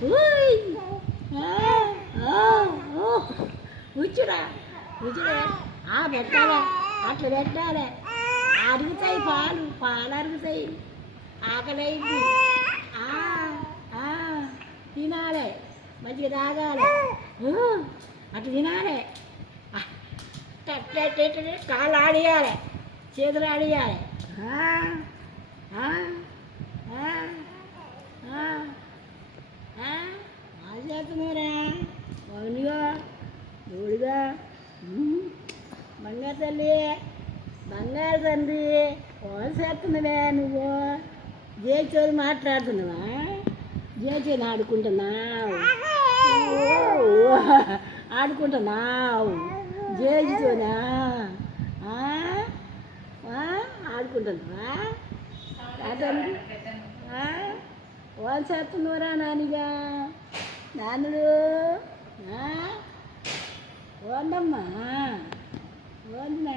ఊయ్ కూర్చురా కూర్చురా పెట్టాలి అట్లా పెట్టాలి అరుగుతాయి పాలు పాలు అరుగుతాయి ఆకలి అయింది తినాలి మంచిగా తాగాలి అట్లా తినాలి అట్లా కాళ్ళు ఆడియాలి చేతులు ఆడియాలి చేస్తున్నారా అవునుగా దోడుగా బంగారు తల్లి బంగారు తండ్రి ఫోన్ చేస్తున్నవే నువ్వు జేచోది మాట్లాడుతున్నావా జేచోని ఆడుకుంటున్నావు ఆడుకుంటున్నావు జేజుతోనా ఆడుకుంటున్నావా తండ్రి ఫోన్ చేస్తున్నారా నానిగా నానుడు ఓండమ్మా ఓండినా